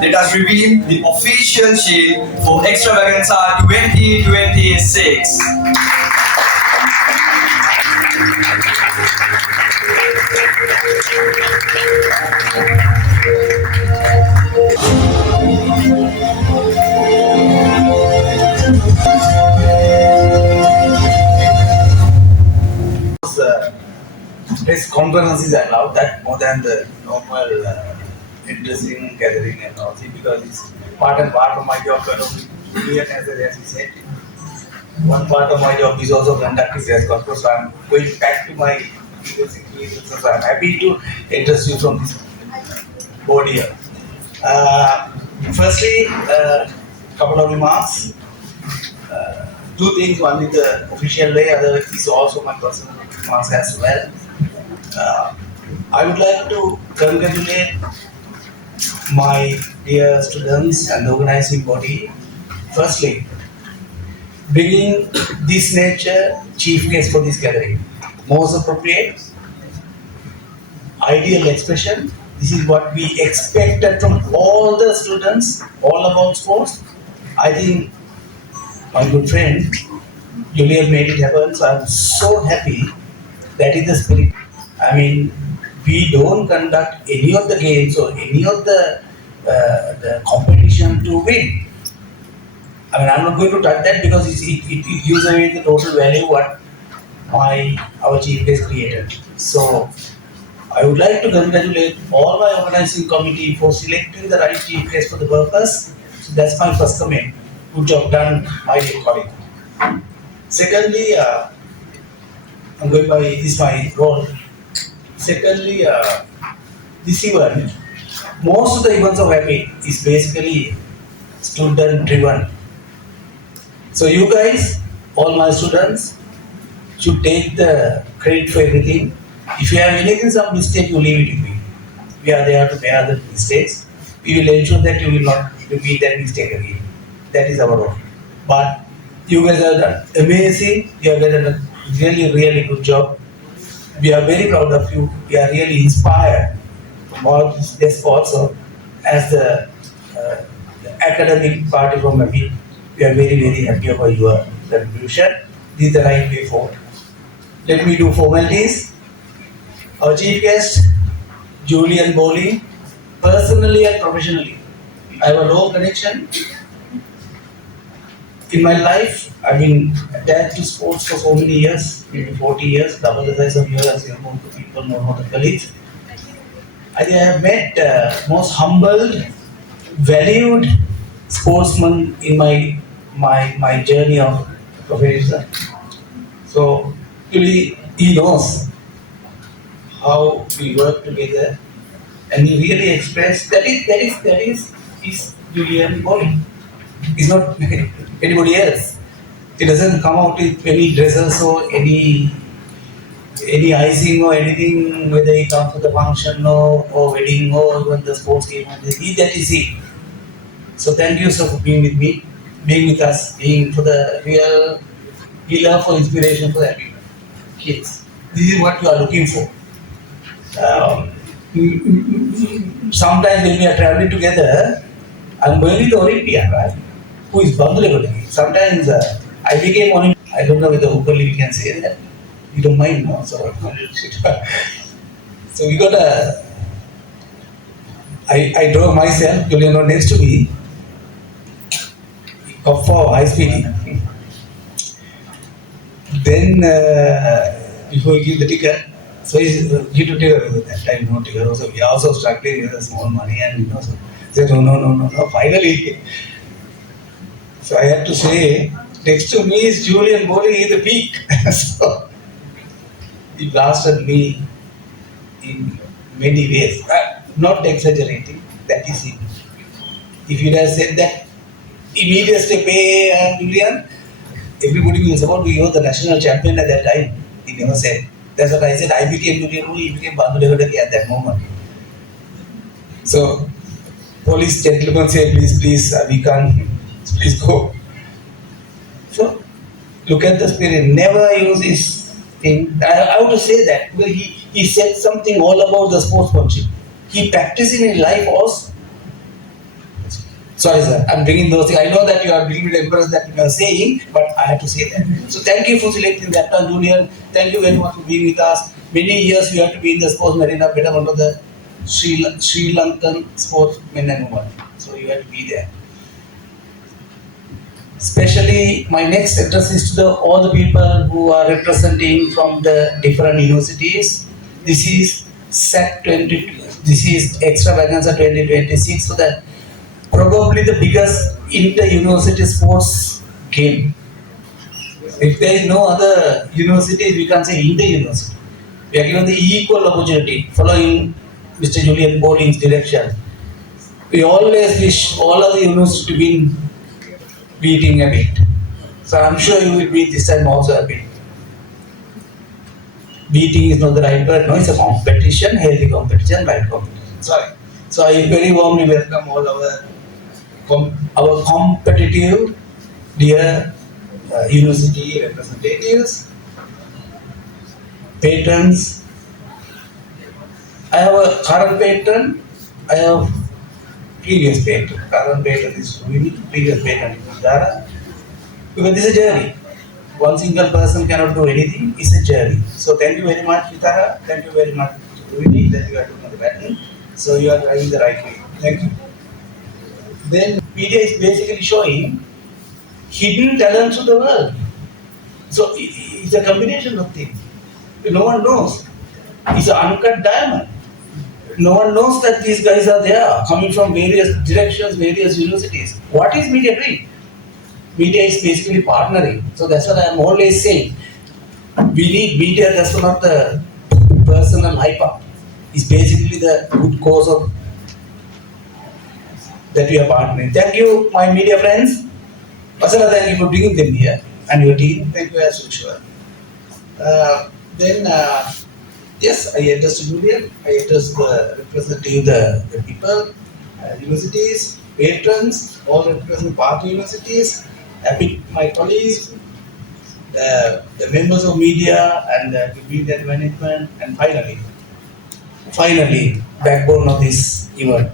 Let us reveal the official shield for Extravaganza 2026. Less conference is allowed that more than the normal interesting gathering and all because it's part and part of my job kind of as he said. One part of my job is also conducting sales conference, so I'm going back to my previous experiences. So I'm happy to interest you from this board here. Firstly, couple of remarks. Two things. One is the official way, other is also my personal remarks as well. I would like to congratulate my dear students and the organizing body. Firstly, bringing this nature chief case for this gathering. Most appropriate, ideal expression. This is what we expected from all the students, all about sports. I think my good friend Julian made it happen, so I'm so happy. That is the spirit. I mean, we don't conduct any of the games or any of the competition to win. I mean, I'm not going to touch that because it gives away the total value what our chief guest created. So I would like to congratulate all my organizing committee for selecting the right chief guest for the purpose. So that's my first comment. Good job done, my dear colleague. Secondly, I'm going by this my role. Secondly, this event, most of the events of Epic is basically student driven. So you guys, all my students, should take the credit for everything. If you have anything, some mistake, you leave it with me. We are there to bear the mistakes. We will ensure that you will not repeat that mistake again. That is our role. But you guys have done amazing. You have done a really, really good job. We are very proud of you. We are really inspired from all of this also as the academic party from Nabi. We are very, very happy about your contribution. This is the right way forward. Let me do formalities. Our chief guest, Julian Bowley, personally and professionally, I have a long connection. In my life, I've been attached to sports for so many years, maybe 40 years, double the size of years as you know, people know how the colleagues. I have met most humbled, valued sportsmen in my journey of profession. So really, he knows how we work together, and he really expressed that is Julian Bowling. He's not anybody else. It doesn't come out with any dresses or any icing or anything, whether he comes to the function or wedding or even the sports game. He that is he. So thank you sir for being with me, being with us, being for the real healer for inspiration for the kids. This is what you are looking for. Um, Sometimes when we are traveling together, I'm going with the Olympian, right? Who is Bangladesh. Sometimes I became Olympian. I don't know whether openly we can say that. You don't mind, no? So, so we got a. I drove myself, you know, next to me, up for high speed. Then, before we give the ticket, so he's give to ticket at that time, no ticket. So we are also struggling with the small money, and you know, so he said, no. Finally, so I had to say, next to me is Julian Bowling, he's the peak. So he blasted me in many ways. Not exaggerating, that is it. If you had said that immediate step, hey, Julian, everybody will support you, were the national champion at that time. He never said. That's what I said. I became Julian Bowling, he became Bangladesh at that moment. So, police gentlemen say, please, we can't, please go. So, look at the spirit. Never use his thing. I want to say that because he said something all about the sportsmanship. He practiced in his life also. Sorry, sir, I'm bringing those things. I know that you are bringing the embarrassed that you are saying, but I have to say that. So, thank you for selecting that, Julian. Thank you very much for being with us. Many years you have to be in the sports arena, better one of the Sri Lankan sports men and women. So, you have to be there. Especially, my next address is to all the people who are representing from the different universities. This is SAT 22. This is Extravaganza 2026. So that probably the biggest inter-university sports game. If there is no other university, we can say inter-university. We are given the equal opportunity following Mr. Julian Bowling's direction. We always wish all other universities to win beating a bit. So I'm sure you will beat this time also a bit. Beating is not the right word, no, it's a competition, healthy competition, right competition. Sorry. So I very warmly welcome all our competitive dear university representatives, patrons. I have a current patron, I have previous patron. Current patron is Bmich, previous patron is Dara. Because this is a journey. One single person cannot do anything, it's a journey. So thank you very much, Vitara. Thank you very much, Bmich, that you are doing the battle. So you are driving the right way. Thank you. Then media is basically showing hidden talents of the world. So it's a combination of things. No one knows. It's an uncut diamond. No one knows that these guys are there, coming from various directions, various universities. What is media doing? Media is basically partnering. So that's what I'm always saying. We need media just for not the personal hype up. It's basically the good cause of that we are partnering. Thank you, my media friends. Asana, thank you for bringing them here and your team. Thank you as usual. Then, yes, I addressed the union. I addressed the representative, the people, universities, patrons, all representing party universities, my colleagues, the members of media and the media management, and finally, backbone of this event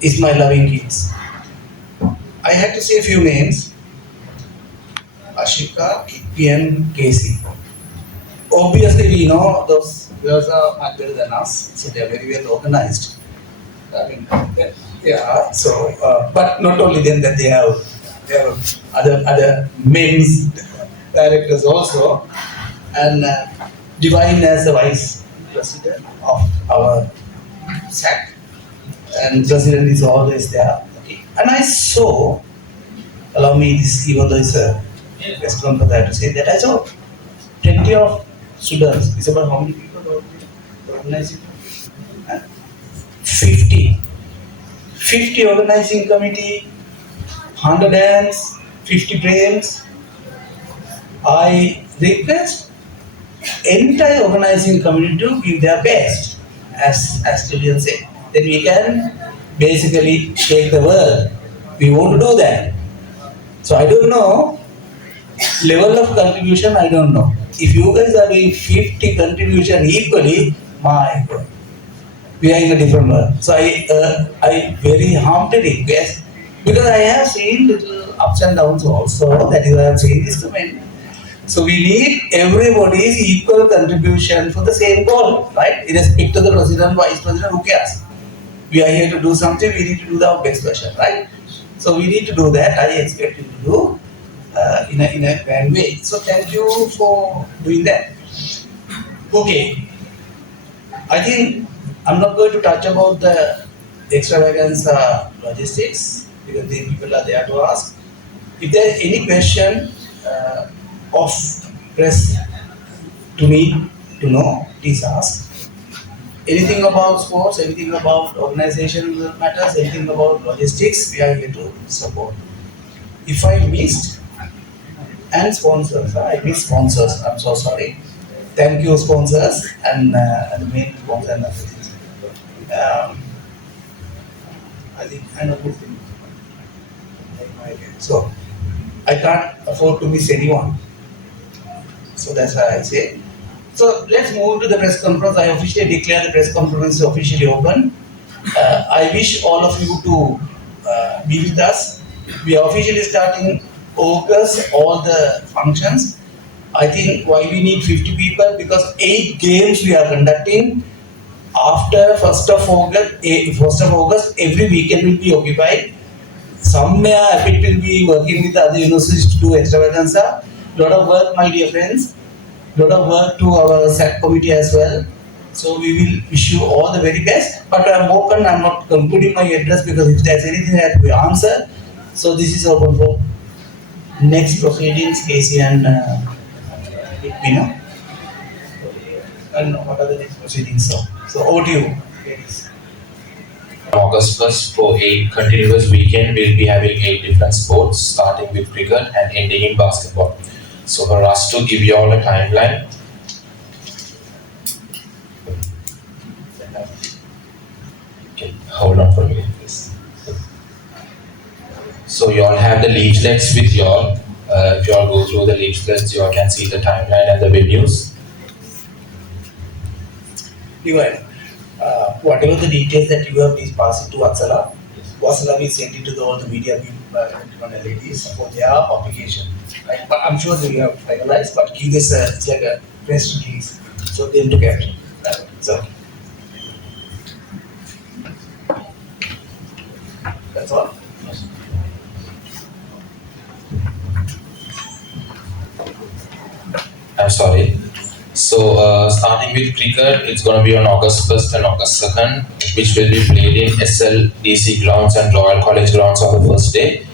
is my loving kids. I had to say a few names: Ashika, Kitty, and Casey. Obviously, we know those girls are much better than us, so they are very well organized. I mean, yeah. So, but not only them, that they have other men's directors also, and Divine as the vice president of our SAC, and president is always there. Okay. And I saw, allow me this, even though it's a restaurant for that to say that I saw plenty of students. It's about how many people organizing? 50. 50 organizing committee, 100 hands, 50 brains. I request entire organizing committee to give their best, as Julian said. Then we can basically take the world. We want to do that. So I don't know, level of contribution, I don't know. If you guys are doing 50 contribution equally, my God, we are in a different world. So I very humbly request, because I have seen little ups and downs also. That is why I am saying this to many. So we need everybody's equal contribution for the same goal, right? Irrespective of the president, vice president, who cares? We are here to do something. We need to do our best version, right? So we need to do that. I expect you to do in a grand way. So thank you for doing that. Okay, I think I'm not going to touch about the extravaganza logistics, because the people are there to ask. If there is any question of press to me to know, please ask. Anything about sports, anything about organization matters, anything about logistics, we are here to support. If I missed, and sponsors, I missed sponsors, I'm so sorry. Thank you, sponsors, and the main sponsor and others. I think I know good thing. So I can't afford to miss anyone. So that's why I say. So let's move to the press conference. I officially declare the press conference is officially open. I wish all of you to be with us. We are officially starting August, all the functions. I think why we need 50 people, because 8 games we are conducting. After 1st of August, every weekend will be occupied. Somewhere it will be working with other universities to do extravaganza. Lot of work, my dear friends. Lot of work to our SAC committee as well. So we will wish you all the very best. But I'm open, I'm not concluding my address, because if there's anything that we answer, so this is open for next proceedings, Casey and Pino. And what are the next proceedings? So over to you. Ladies. August 1st for 8 continuous weekend, we'll be having 8 different sports, starting with cricket and ending in basketball. So for us to give you all a timeline, okay, hold on for a minute, please. So you all have the leaflets with you all. If you all go through the leaflets, you all can see the timeline and the venues. Divine. Whatever the details that you have, please pass it to Vatsala. Vatsala will send it to all the media people and ladies for their application. Right? But I'm sure they have finalized, but give this it's like a press release, so them to get it. So that's all. I'm sorry. So, starting with cricket, it's going to be on August 1st and August 2nd, which will be played in SLDC grounds and Royal College grounds on the first day.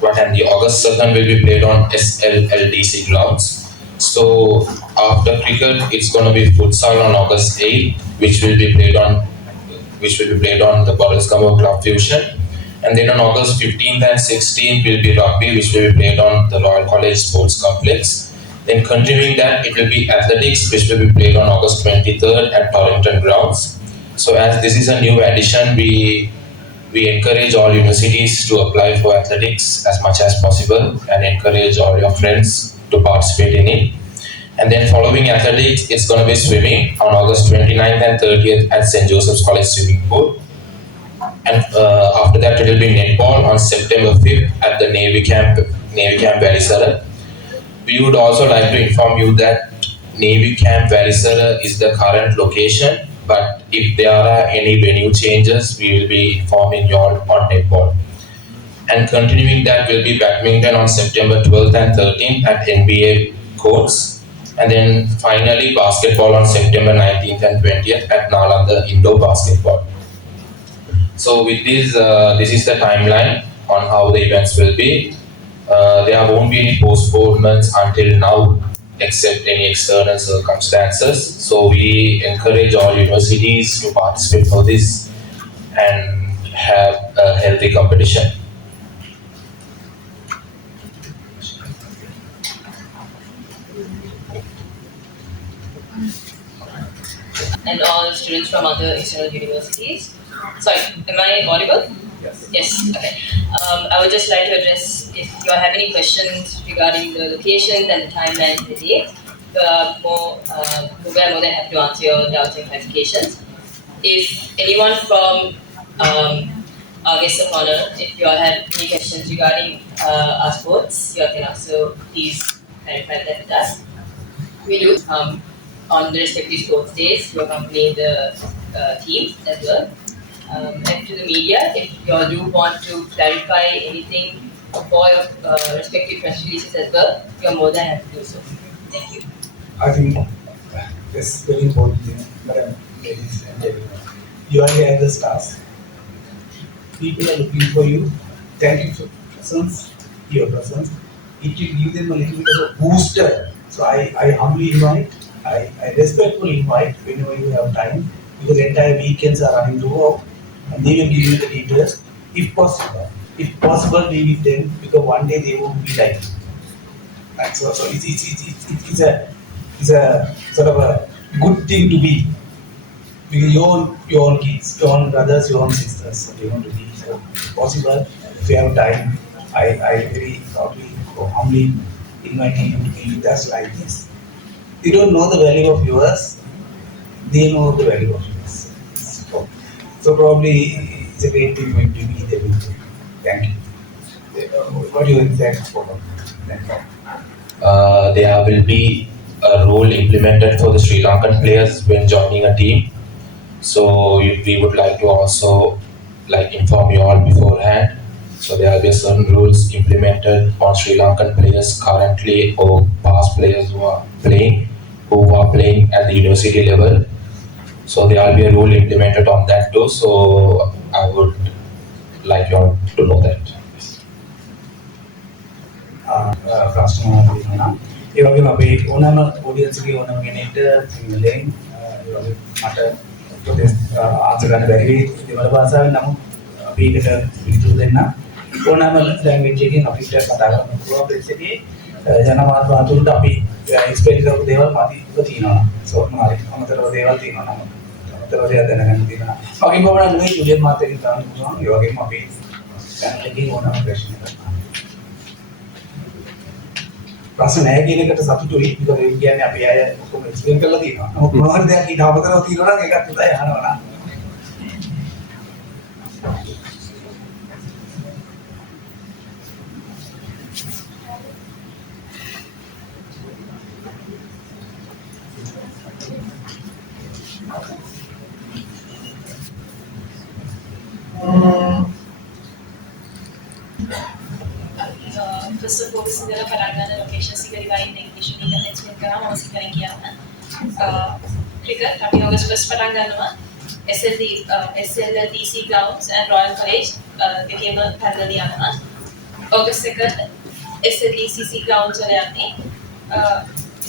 But and the August 2nd will be played on SLLDC grounds. So, after cricket, it's going to be futsal on August 8th, which will be played on the Borrisgamo Club Fusion. And then on August 15th and 16th will be rugby, which will be played on the Royal College Sports Complex. Then continuing that, it will be athletics, which will be played on August 23rd at Torrington Grounds. So as this is a new addition, we encourage all universities to apply for athletics as much as possible and encourage all your friends to participate in it. And then following athletics, it's going to be swimming on August 29th and 30th at St. Joseph's College Swimming Pool. And after that, it will be netball on September 5th at the Navy Camp Valisara. We would also like to inform you that Navy Camp Valisara is the current location, but if there are any venue changes, we will be informing you all on netball. And continuing that will be badminton on September 12th and 13th at NBA courts. And then finally basketball on September 19th and 20th at Nalanda Indoor Basketball. So with this is the timeline on how the events will be. There won't be any postponements until now, except any external circumstances. So we encourage all universities to participate for this and have a healthy competition. And all students from other external universities. Sorry, am I audible? Yes. Yes, okay. I would just like to address if you have any questions regarding the locations and the timeline and the date. We are more than happy to answer your doubts and clarifications. If anyone from our guests of honor, if you all have any questions regarding our sports, you all can also please clarify that with us. We do on the respective sports days to accompany the teams as well. And to the media, if you all do want to clarify anything for your respective press releases as well, you are more than happy to do so. Thank you. I think that's very important thing, madam, ladies and gentlemen. You are here as the stars. People are looking for you. Thank you for your presence. It will give them a little bit of a booster. So I humbly invite, I respectfully invite whenever you have time, because entire weekends are running throughout, and they will give you the details if possible. If possible, be with them, because one day they won't be like you. Right? So it's a sort of a good thing to be. Because your own kids, your own brothers, your own sisters, so they want to be. So if possible, if you have time, I very proudly or humbly invite you to be with us like this. You don't know the value of yours, they know the value of yours. So probably it's a great thing going to be there with you. Thank you. What do you exact for? Thank you. There will be a rule implemented for the Sri Lankan players when joining a team. So we would like to also inform you all beforehand. So there will be certain rules implemented on Sri Lankan players currently or past players who are playing at the university level. So there will be a rule implemented on that too. So I would like you all to know that. ප්‍රශ්න තියෙනවා. ඒ වගේම අපේ ඕනෑම audience එකේ ඕනෑම කෙනෙක්ට සිංහලෙන් ඒ වගේ මට ආන්සර් ගන්න බැරි වෙයි දෙමළ භාෂාවෙන් නමුත් අපි ඒකට පිළිතුරු දෙන්න ඕනෑම ලැන්ග්වේජ් එකකින් අපිට කතා කරන්න පුළුවන් ප්‍රෙස් එකේ ජනමාධ්‍ය මාතුලට අපි එක්ස්ප්ලেইন කරපු දේවල් මතික තියෙනවා. සෝමාරි අමතරව දේවල් තියෙනවා නම් අමතරව දේවල් දැනගන්න තියෙනවා. වගේම බලන්න නෙවෙයි ජුලියන් මාතෙන් දාන්න පුළුවන්. ඒ වගේම අපි channel එකේ ඕනෑම ප්‍රශ්න ප්‍රශ්න නැහැ කියන එකට සතුටුයි. because ඒ කියන්නේ අපි අය ඔක්කොම එක්ස්ප්ලেইন කරලා තියෙනවා. නමුත් මොනවා හරි දෙයක් ඊට අමතරව තියෙනවා නම් ඒකත් උදා යනවා නා. First of all, this is the Paragana location. locations එක divide education එක explain කරනවා මම සිංහලෙන් කියන්න. cricket අපි August 1st පටන් ගන්නවා. SLLTC grounds and Royal College දෙකේම parallel යනවා. August 2nd SLDCC grounds වල යන්නේ.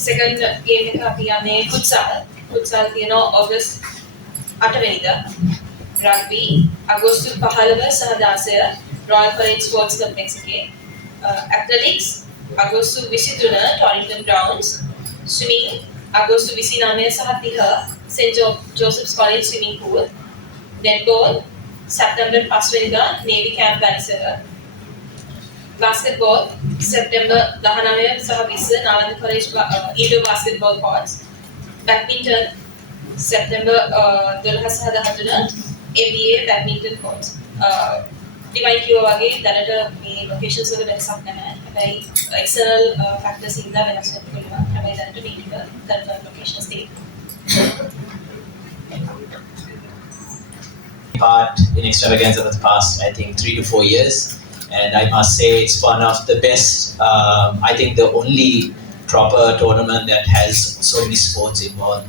Second game එක අපි යන්නේ futsal තියෙනවා August 8 වෙනිදා. Rugby අගෝස්තු 15 සහ 16 Royal College Sports Complex එකේ. Athletics අගෝස්තු 23 Torrington Grounds. Swimming අගෝස්තු 29 සහ 30 St. Joseph's College Swimming Pool. Netball September 5 වෙනිදා Navy Camp Palliser. Basketball September 19 සහ 20 Nalanda College indoor basketball courts. Badminton September 12 සහ 13 ABA badminton courts. divide කිව්වා වගේ දැනට මේ locations වල වෙනසක් නැහැ. හැබැයි external factors ඉඳලා වෙනස් වෙනවා. හැබැයි දැනට මේ ටික confirm locations තියෙනවා. Part in Extravaganza for the past, I think, 3 to 4 years. And I must say it's one of the best, I think the only proper tournament that has so many sports involved.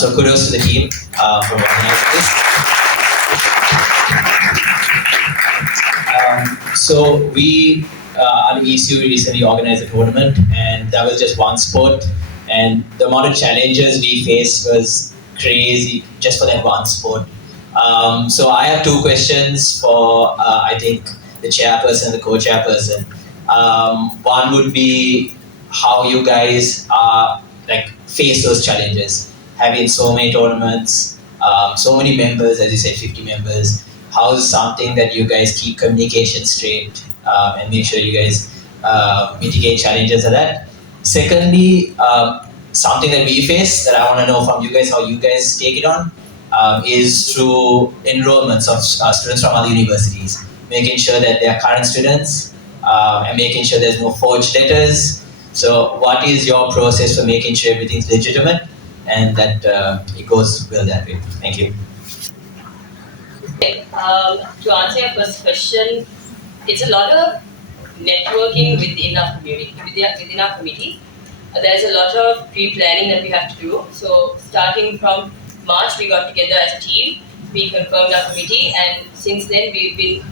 So kudos to the team for organizing this. So we, at ECU, we recently organized a tournament and that was just one sport. And the amount of challenges we faced was crazy just for that one sport. So I have 2 questions for, I think, the chairperson and the co-chairperson. One would be how you guys face those challenges, having so many tournaments, so many members, as you said, 50 members. How is something that you guys keep communication straight and make sure you guys mitigate challenges of that? Secondly, something that we face that I want to know from you guys, how you guys take it on, is through enrollments of students from other universities. Making sure that they are current students and making sure there's no forged letters. So what is your process for making sure everything's legitimate and that it goes well that way? Thank you. To answer your first question, it's a lot of networking within our community, within our committee. There's a lot of pre-planning that we have to do. So starting from March, we got together as a team. We confirmed our committee, and since then we've been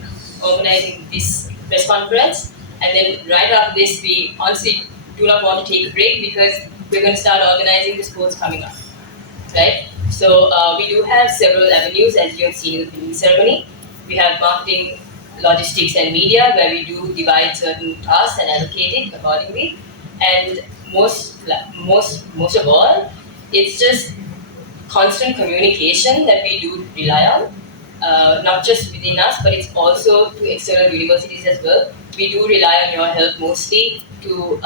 organizing this press conference. And then right after this, we honestly do not want to take a break because we're going to start organizing the sports coming up, right? So we do have several avenues, as you have seen in the beginning ceremony. We have marketing, logistics, and media, where we do divide certain tasks and allocate it accordingly. And most of all, it's just constant communication that we do rely on, not just within us, but it's also to external universities as well. We do rely on your help mostly to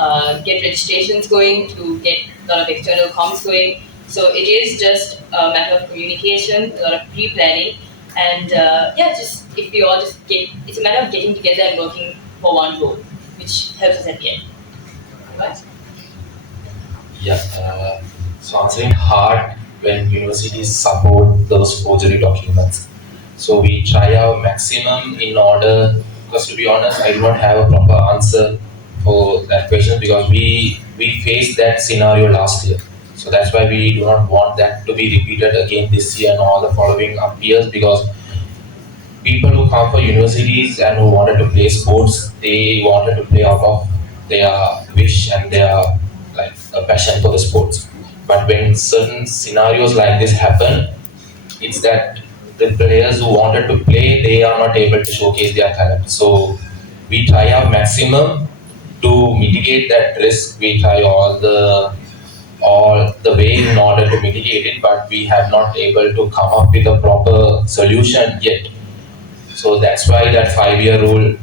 get registrations going, to get a lot of external comms going. So it is just a matter of communication, a lot of pre-planning, and just if we all just it's a matter of getting together and working for one goal, which helps us at the end. Right? Yeah. So answering hard when universities support those forgery documents. So we try our maximum in order, because to be honest, I do not have a proper answer for that question because we faced that scenario last year. So that's why we do not want that to be repeated again this year and all the following up years, because people who come for universities and who wanted to play sports, they wanted to play out of their wish and their a passion for the sports. But when certain scenarios like this happen, it's that the players who wanted to play, they are not able to showcase their talent. So we try our maximum to mitigate that risk. We try all the way in order to mitigate it, but we have not able to come up with a proper solution yet. So that's why that 5-year rule,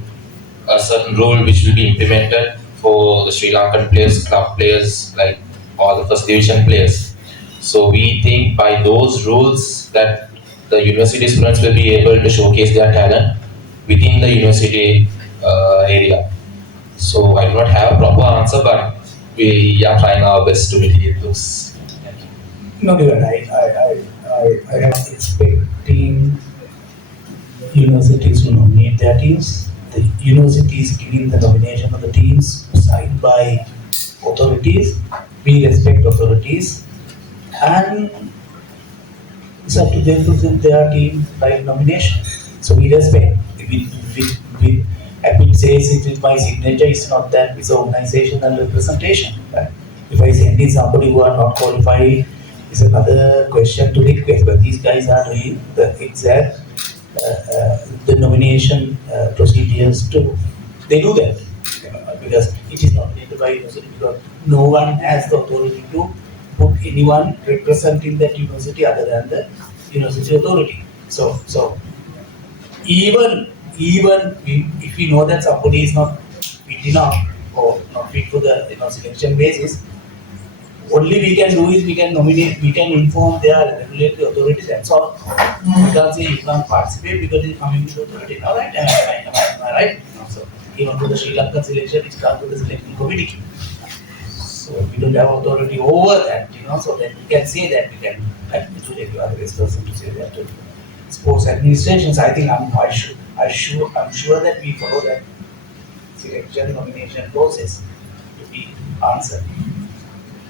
a certain rule which will be implemented for the Sri Lankan players, club players, like all the first division players. So we think by those rules that the university students will be able to showcase their talent within the university area. So I do not have a proper answer, but we are trying our best to mitigate those. No, Dylan, I am expecting universities to nominate their teams. The universities giving the nomination of the teams signed by authorities. We respect authorities, and it's up to them to send their team by nomination. So we respect. We, it says it with my signature, it's not that, it's organization and representation. Right? If I send in somebody who are not qualified, it's another question to request. But these guys are doing the exact the nomination procedures too. They do that because it is not made by university, because no one has the authority to put anyone representing that university other than the university authority. So if we know that somebody is not fit enough or not fit for the selection basis, only we can do is we can nominate, we can inform their regulatory authorities, and so we can't say you can't participate because it's coming with authority. All right, am I right? No, so even for the Sri Lankan selection, it's come to the selection committee. So we don't have authority over that, so then we can say that we can, like today you are the best person to say that to sports administrations. I think I'm sure that we follow that selection nomination process to be answered.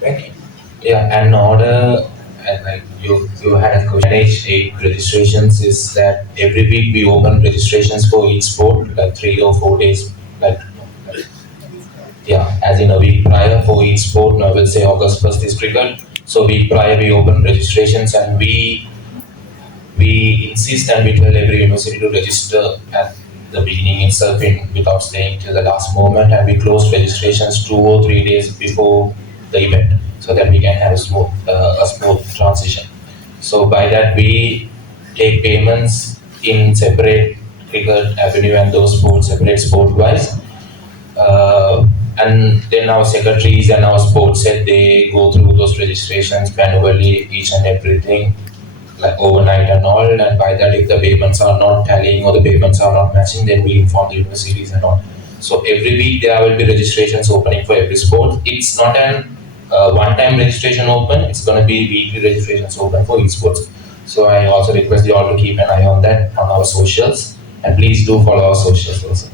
Thank you. Yeah, and order, and like you had a question. Manage 8 registrations is that every week we open registrations for each sport, like 3 or 4 days, like yeah, as in a week prior for each sport. Now we'll say August 1st is cricket. So week prior we open registrations, and we insist and we tell every university to register at the beginning itself without staying till the last moment, and we close registrations 2 or 3 days before the event so that we can have a smooth transition. So by that we take payments in separate cricket avenue and those sports separate sport wise. And then our secretaries and our sports head, they go through those registrations manually, each and everything, like overnight and all. And by that, if the payments are not tallying or the payments are not matching, then we inform the universities and all. So every week there will be registrations opening for every sport. It's not an one-time registration open. It's going to be weekly registrations open for each sport. So I also request you all to keep an eye on that on our socials, and please do follow our socials also.